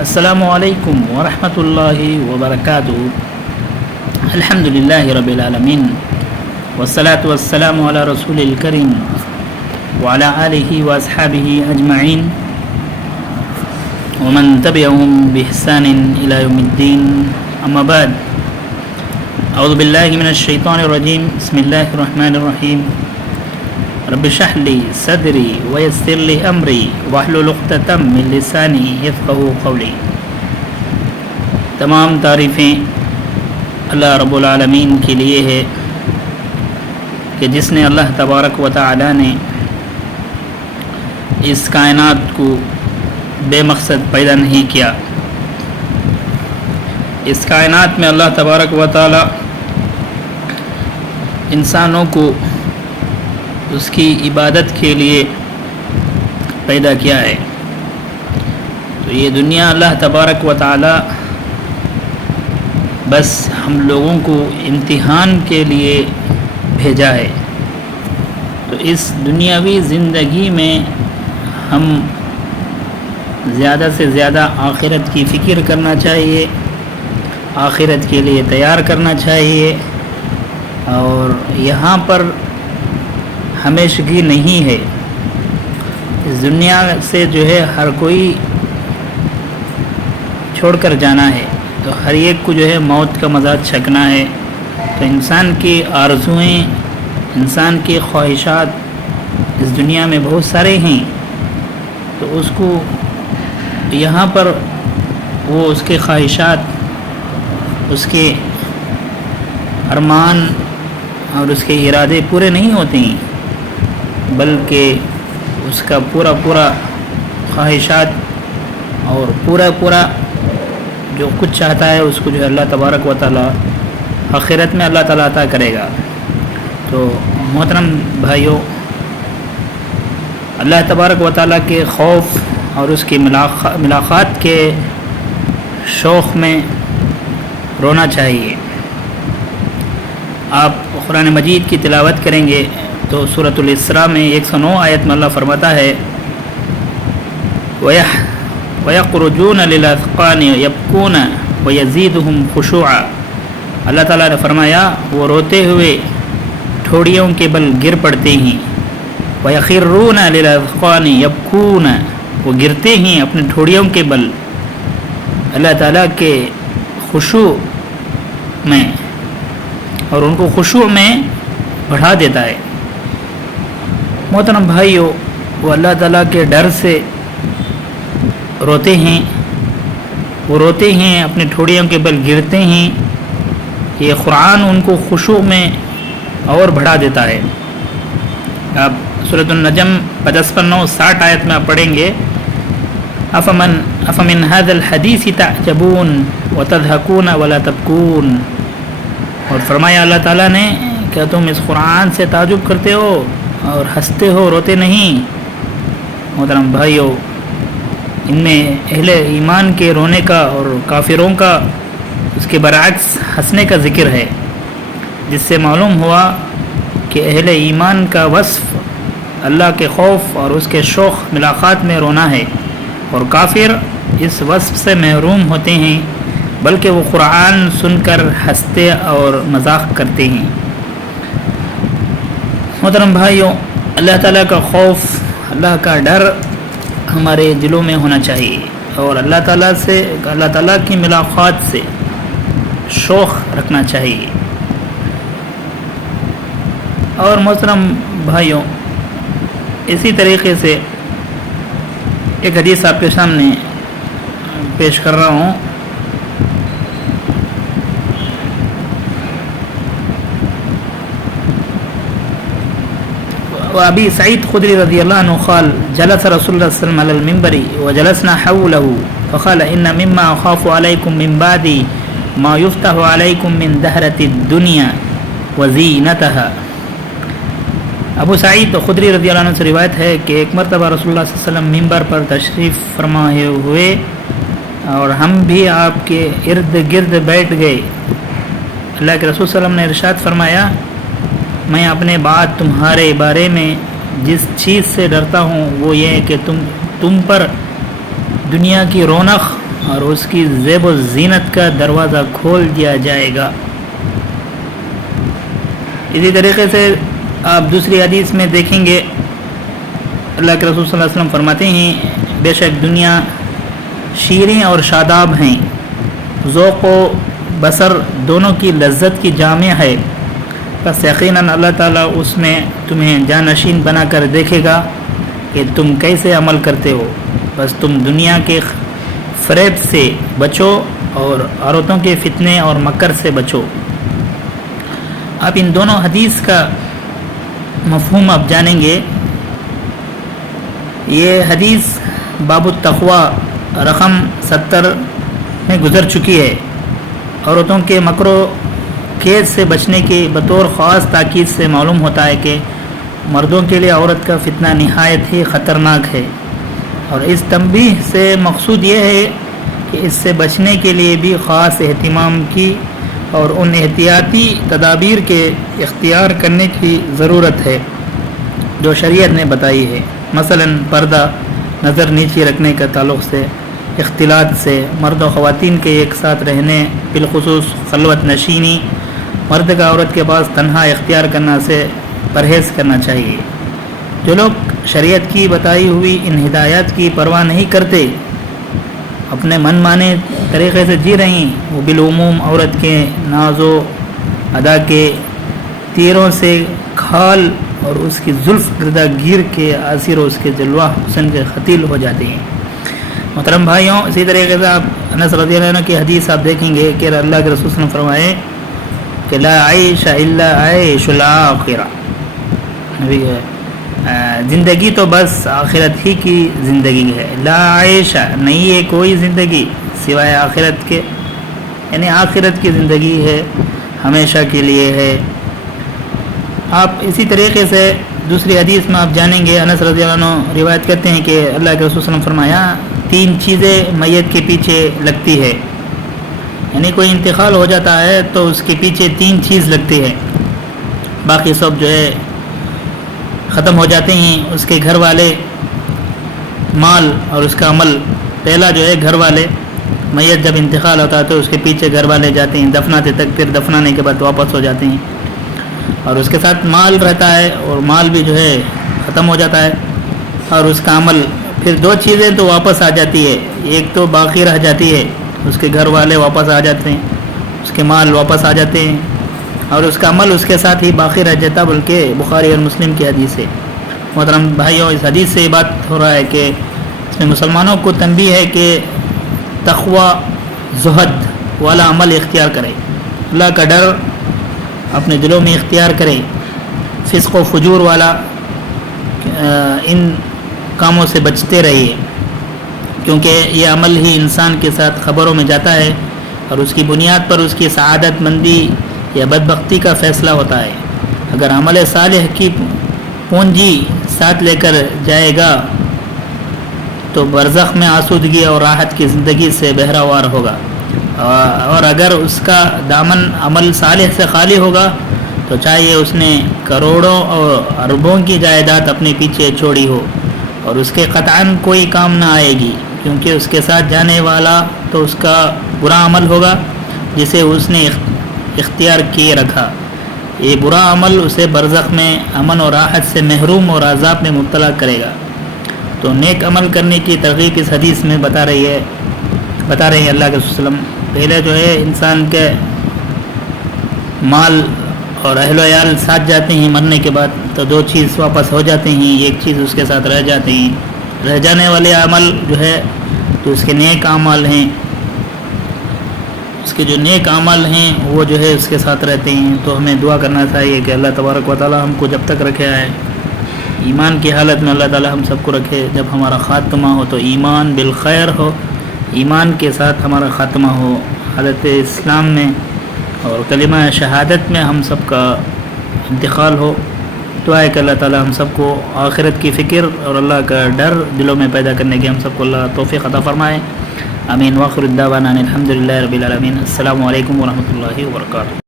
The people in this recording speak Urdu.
السلام علیکم ورحمۃ اللہ وبرکاتہ۔ الحمد للہ رب العالمین والصلاة والسلام علی رسول الکریم وعلی آلہ واصحابہ اجمعین ومن تبعهم بإحسان إلى يوم الدین، اما بعد، اعوذ باللہ من الشیطان الرجیم، بسم اللہ الرحمن الرحیم۔ رب اشرح لی صدری ویسر لی امری واحلل عقدۃ من لسانی یفقہوا قولی۔ تمام تعریفیں اللہ رب العالمین کے لیے ہے کہ جس نے اللہ تبارک و تعالی نے اس کائنات کو بے مقصد پیدا نہیں کیا۔ اس کائنات میں اللہ تبارک و تعالی انسانوں کو اس کی عبادت کے لیے پیدا کیا ہے۔ تو یہ دنیا اللہ تبارک و تعالی بس ہم لوگوں کو امتحان کے لیے بھیجا ہے۔ تو اس دنیاوی زندگی میں ہم زیادہ سے زیادہ آخرت کی فکر کرنا چاہیے، آخرت کے لیے تیار کرنا چاہیے، اور یہاں پر ہمیشگی نہیں ہے۔ اس دنیا سے جو ہے ہر کوئی چھوڑ کر جانا ہے، تو ہر ایک کو جو ہے موت کا مزہ چکھنا ہے۔ تو انسان کی آرزوئیں، انسان کی خواہشات اس دنیا میں بہت سارے ہیں، تو اس کو یہاں پر وہ اس کے خواہشات، اس کے ارمان اور اس کے ارادے پورے نہیں ہوتے ہیں، بلکہ اس کا پورا خواہشات اور پورا جو کچھ چاہتا ہے اس کو جو ہے اللہ تبارک و تعالی آخرت میں اللہ تعالیٰ عطا کرے گا۔ تو محترم بھائیوں، اللہ تبارک و تعالیٰ کے خوف اور اس کی ملاقات کے شوق میں رونا چاہیے۔ آپ قرآن مجید کی تلاوت کریں گے تو سورۃ الاسراء میں 109 آیت میں اللہ فرماتا ہے وَيَخْرُجُونَ لِلْأَذْقَانِ يَبْكُونَ وَيَزِيدُهُمْ خُشُوعًا۔ اللہ تعالیٰ نے فرمایا وہ روتے ہوئے ٹھوڑیوں کے بل گر پڑتے ہیں۔ وَيَخِرُّونَ لِلْأَذْقَانِ يَبْكُونَ، وہ گرتے ہیں اپنے ٹھوڑیوں کے بل اللہ تعالیٰ کے خشوع میں، اور ان کو خشوع میں بڑھا دیتا ہے۔ محترم بھائیو، وہ اللہ تعالیٰ کے ڈر سے روتے ہیں، وہ روتے ہیں، اپنے ٹھوڑیوں کے بل گرتے ہیں۔ یہ قرآن ان کو خشوع میں اور بڑھا دیتا ہے۔ آپ سورۃ النجم 55-60 آیت میں آپ پڑھیں گے، افمن هذا الحدیث تعجبون وتضحکون ولا تبکون۔ اور فرمایا اللہ تعالیٰ نے، کیا تم اس قرآن سے تعجب کرتے ہو اور ہنستے ہو، روتے نہیں؟ محترم بھائیو، ان میں اہل ایمان کے رونے کا اور کافروں کا اس کے برعکس ہنسنے کا ذکر ہے، جس سے معلوم ہوا کہ اہل ایمان کا وصف اللہ کے خوف اور اس کے شوق ملاقات میں رونا ہے، اور کافر اس وصف سے محروم ہوتے ہیں، بلکہ وہ قرآن سن کر ہنستے اور مذاق کرتے ہیں۔ محترم بھائیوں، اللہ تعالیٰ کا خوف، اللہ کا ڈر ہمارے دلوں میں ہونا چاہیے، اور اللہ تعالیٰ کی ملاقات سے شوق رکھنا چاہیے۔ اور محترم بھائیوں، اسی طریقے سے ایک حدیث آپ کے سامنے پیش کر رہا ہوں۔ وابی سعید خدری رضی اللہ عنہ قال جلس رسول اللہ صلی اللہ علیہ وسلم على المنبر وجلسنا حوله فقال ان مما اخاف عليكم من بعدي ما يفتح عليكم من دهرة الدنيا وزينتها۔ ابو سعید خدری رضی اللہ عنہ سے روایت ہے کہ ایک مرتبہ رسول اللہ صلی اللہ علیہ وسلم منبر پر تشریف فرمائے ہوئے اور ہم بھی آپ کے ارد گرد بیٹھ گئے۔ اللہ کے رسول صلی اللہ علیہ وسلم نے ارشاد فرمایا، میں اپنے بعد تمہارے بارے میں جس چیز سے ڈرتا ہوں وہ یہ ہے کہ تم پر دنیا کی رونق اور اس کی زیب و زینت کا دروازہ کھول دیا جائے گا۔ اسی طریقے سے آپ دوسری حدیث میں دیکھیں گے اللہ کے رسول صلی اللہ علیہ وسلم فرماتے ہیں بے شک دنیا شیریں اور شاداب ہیں، ذوق و بصر دونوں کی لذت کی جامع ہے، بس یقیناً اللہ تعالیٰ اس میں تمہیں جانشین بنا کر دیکھے گا کہ تم کیسے عمل کرتے ہو، بس تم دنیا کے فریب سے بچو اور عورتوں کے فتنے اور مکر سے بچو۔ آپ ان دونوں حدیث کا مفہوم آپ جانیں گے۔ یہ حدیث باب التقوی رقم 70 میں گزر چکی ہے۔ عورتوں کے مکر و کید سے بچنے کی بطور خاص تاکید سے معلوم ہوتا ہے کہ مردوں کے لیے عورت کا فتنہ نہایت ہی خطرناک ہے، اور اس تنبیہ سے مقصود یہ ہے کہ اس سے بچنے کے لیے بھی خاص اہتمام کی اور ان احتیاطی تدابیر کے اختیار کرنے کی ضرورت ہے جو شریعت نے بتائی ہے، مثلا پردہ، نظر نیچی رکھنے کا تعلق سے، اختلاط سے، مرد و خواتین کے ایک ساتھ رہنے، بالخصوص خلوت نشینی، مرد کا عورت کے پاس تنہا اختیار کرنا سے پرہیز کرنا چاہیے۔ جو لوگ شریعت کی بتائی ہوئی ان ہدایات کی پرواہ نہیں کرتے، اپنے من مانے طریقے سے جی رہی، وہ بالعموم عورت کے ناز و ادا کے تیروں سے کھال اور اس کی زلف گردہ گیر کے عاصر و اس کے جلوہ حسن کے قتیل ہو جاتے ہیں۔ محترم بھائیوں، اسی طریقے سے آپ انس رضی اللہ عنہ کی حدیث آپ دیکھیں گے کہ اللہ کے رسول صلی اللہ علیہ وسلم فرمائے کہ لا عیش الا عیش الآخرہ، زندگی تو بس آخرت ہی کی زندگی ہے، لا عیش نہیں ہے کوئی زندگی سوائے آخرت کے، یعنی آخرت کی زندگی ہے، ہمیشہ کے لیے ہے۔ آپ اسی طریقے سے دوسری حدیث میں آپ جانیں گے، انس رضی اللہ عنہ روایت کرتے ہیں کہ اللہ کے رسول صلی اللہ علیہ وسلم فرمایا 3 چیزیں میت کے پیچھے لگتی ہے، یعنی کوئی انتقال ہو جاتا ہے تو اس کے پیچھے 3 چیز لگتی ہے، باقی سب جو ہے ختم ہو جاتے ہیں، اس کے گھر والے، مال اور اس کا عمل۔ پہلا جو ہے گھر والے، میت جب انتقال ہوتا ہے تو اس کے پیچھے گھر والے جاتے ہیں دفناتے تک، پھر دفنانے کے بعد واپس ہو جاتے ہیں، اور اس کے ساتھ مال رہتا ہے اور مال بھی جو ہے ختم ہو جاتا ہے، اور اس کا عمل۔ پھر 2 چیزیں تو واپس آ جاتی ہے، ایک تو باقی رہ جاتی ہے، اس کے گھر والے واپس آ جاتے ہیں، اس کے مال واپس آ جاتے ہیں، اور اس کا عمل اس کے ساتھ ہی باقی رہ جاتا، بلکہ بخاری اور مسلم کی حدیث ہے۔ محترم بھائیوں، اس حدیث سے یہ بات ہو رہا ہے کہ اس میں مسلمانوں کو تنبیہ ہے کہ تقوی، زہد والا عمل اختیار کرے، اللہ کا ڈر اپنے دلوں میں اختیار کرے، فسق و فجور والا ان کاموں سے بچتے رہیے، کیونکہ یہ عمل ہی انسان کے ساتھ خبروں میں جاتا ہے اور اس کی بنیاد پر اس کی سعادت مندی یا بدبختی کا فیصلہ ہوتا ہے۔ اگر عمل صالح کی پونجی ساتھ لے کر جائے گا تو برزخ میں آسودگی اور راحت کی زندگی سے بہراوار ہوگا، اور اگر اس کا دامن عمل صالح سے خالی ہوگا تو چاہیے اس نے کروڑوں اور اربوں کی جائیداد اپنے پیچھے چھوڑی ہو، اور اس کے قطعاً کوئی کام نہ آئے گی، کیونکہ اس کے ساتھ جانے والا تو اس کا برا عمل ہوگا جسے اس نے اختیار کیے رکھا۔ یہ برا عمل اسے برزخ میں امن اور راحت سے محروم اور عذاب میں مبتلا کرے گا۔ تو نیک عمل کرنے کی ترغیب اس حدیث میں بتا رہے ہیں اللہ کے رسول صلی اللہ علیہ وسلم۔ پہلے جو ہے انسان کے مال اور اہل و عیال ساتھ جاتے ہیں مرنے کے بعد تو 2 چیز واپس ہو جاتے ہیں، ایک چیز اس کے ساتھ رہ جاتے ہیں، رہ جانے والے عمل جو ہے تو اس کے نیک اعمال ہیں، اس کے جو نیک اعمال ہیں وہ جو ہے اس کے ساتھ رہتے ہیں۔ تو ہمیں دعا کرنا چاہیے کہ اللہ تبارک و تعالی ہم کو جب تک رکھے ہے ایمان کی حالت میں، اللہ تعالی ہم سب کو رکھے، جب ہمارا خاتمہ ہو تو ایمان بالخیر ہو، ایمان کے ساتھ ہمارا خاتمہ ہو، حالت اسلام میں اور کلمہ شہادت میں ہم سب کا انتقال ہو۔ دعا ہے کہ اللہ تعالی ہم سب کو آخرت کی فکر اور اللہ کا ڈر دلوں میں پیدا کرنے کی ہم سب کو اللہ توفیق عطا فرمائے۔ آمین۔ وآخر الدعوانا الحمد للہ رب العالمین۔ السلام علیکم ورحمۃ اللہ وبرکاتہ۔